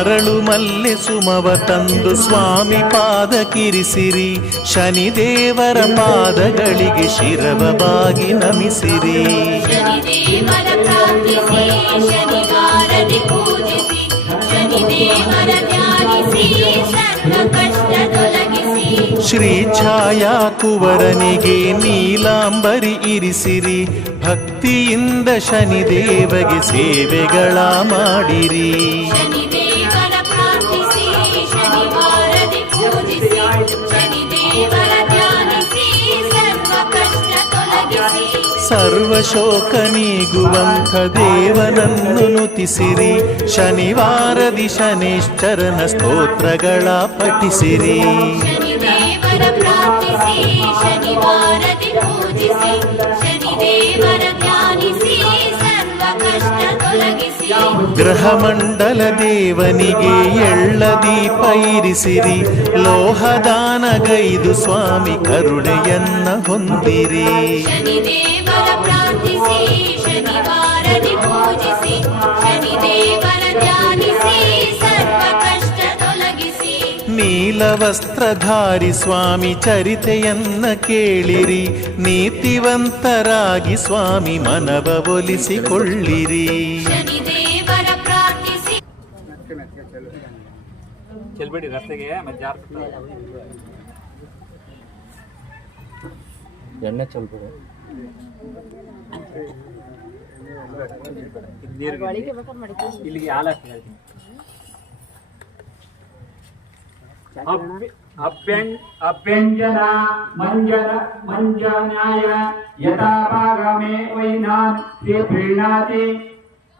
ಮರಳು ಮಲ್ಲೆ ಸುಮವ ತಂದು ಸ್ವಾಮಿ ಪಾದ ಕಿರಿಸಿರಿ, ಶನಿದೇವರ ಪಾದಗಳಿಗೆ ಶಿರವ ಬಾಗಿ ನಮಿಸಿರಿ. ಶನಿದೇವರ ಪ್ರಾರ್ಥಿಸಿ ಶನಿವಾರದಿ ಪೂಜಿಸಿ, ಶನಿದೇವರ ಧ್ಯಾನಿಸಿ ಸರ್ವ ಕಷ್ಟ ತೊಲಗಿಸಿ. ಶ್ರೀ ಛಾಯಾ ಕುವರನಿಗೆ ನೀಲಾಂಬರಿ ಇರಿಸಿರಿ, ಭಕ್ತಿಯಿಂದ ಶನಿದೇವಗೆ ಸೇವೆಗಳ ಮಾಡಿರಿ. ಶನಿದೇವರ ಪ್ರಾರ್ಥಿಸಿ ಶನಿವಾರದಿ ಪೂಜಿಸಿ, ಶನಿದೇವರ ಧ್ಯಾನಿಸಿ ಸರ್ವ ಕಷ್ಟ ತೊಲಗಿಸಿ. ಸರ್ವ ಶೋಕ ನೀಗುವಂಥ ದೇವನನ್ನು ನುತಿಸಿರಿ, ಶನಿವಾರದಿ ಶನೇಶ್ವರನ ಸ್ತೋತ್ರಗಳ ಪಠಿಸಿರಿ. ಶನಿದೇವರ ಪ್ರಾರ್ಥಿಸಿ ಶನಿವಾರದಿ ಪೂಜಿಸಿ, ಶನಿದೇವರ ಧ್ಯಾನಿಸಿ ಸರ್ವ ಕಷ್ಟ ತೊಲಗಿಸಿ. ಗ್ರಹ ಮಂಡಲ ದೇವನಿಗೆ ಎಳ್ಳ ದೀಪ ಇರಿಸಿರಿ, ಲೋಹದಾನಗೈದು ಸ್ವಾಮಿ ಕರುಣೆಯನ್ನ ಹೊಂದಿರಿ. ಶನಿದೇವರ ಪ್ರಾರ್ಥಿಸಿ ಶನಿವಾರದಿ ಪೂಜಿಸಿ, ಶನಿದೇವರ ಧ್ಯಾನಿಸಿ ಸರ್ವ ಕಷ್ಟ ತೊಲಗಿಸಿ. ನೀಲವಸ್ತ್ರಧಾರಿ ಸ್ವಾಮಿ ಚರಿತೆಯನ್ನ ಕೇಳಿರಿ, ನೀತಿವಂತರಾಗಿ ಸ್ವಾಮಿ ಮನವ ಒಲಿಸಿಕೊಳ್ಳಿರಿ. ಶನಿದೇವರ ಪ್ರಾರ್ಥಿಸಿ ಚೆಲ್ಬೇಡಿ ರಸ್ತೆಗೆ ಎಣ್ಣೆ ಚೆಲ್ಬೇಡಿ. ಇಲ್ಲಿಗೆ ಹಾಲಾಗ್ತದೆ. ಅಭ್ಯಂಜನ ಮಂಜನಾಯ ಯಥಾ ಭಾಗಮೇ ವೈನಾತ್ ಪ್ರೀಣಾತಿ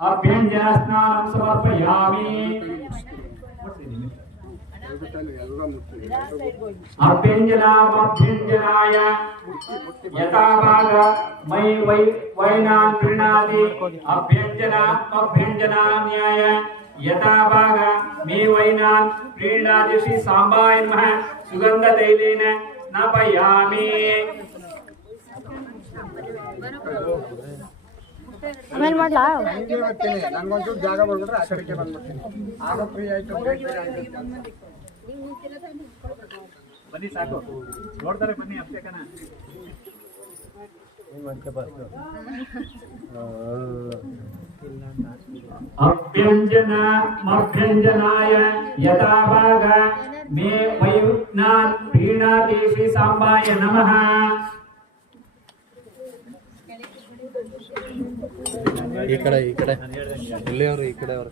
ಅಭ್ಯಂಜನ ಸ್ನಾನಂ ಸಮರ್ಪಯಾಮಿ. ಅಭ್ಯಂಜನಾಯ ಯಥಾ ಭಾಗ ಮೈ ವೈನಾನ್ ಪ್ರೀಣಾತಿ ಅಭ್ಯಂಜನಾನ್ಯಾಯ ಯಥಾ ಭಾಗ ಮೇ ವೈನಾನ್ ಪ್ರೀಣಾತಿ. ಶ್ರೀ ಸಾಂಬಾಯ ನಮಃ. ಸುಗಂಧ ತೈಲೇನ ನಾಪಯಾಮಿ. ಆಮೇಲೆ ಮಾಡ್ಲಾ? ನಂಗೊಂಚೂರು ಜಾಗ ಬರ್ಬಿಟ್ರೆ ಆ ಕಡೆಗೆ ಬಂದ್ಬಿಡ್ತೀನಿ. ಆಗ ಫ್ರೀ ಆಯ್ತು. ಬನ್ನಿ ಸಾಕು, ನೋಡ್ತಾರೆ ಬನ್ನಿ ಅಪ್ತೇಕನ. ಅಭ್ಯಂಜನಾಯ ಯಥಾ ಭಾಗ ಮೇ ವೈನಾನ್ ಪ್ರೀಣಾತಿ. ಶ್ರೀ ಸಾಂಬಾಯ ನಮಃ. ಈ ಕಡೆ ಇಲ್ಲಿಯವರು ಈ ಕಡೆ ಅವರು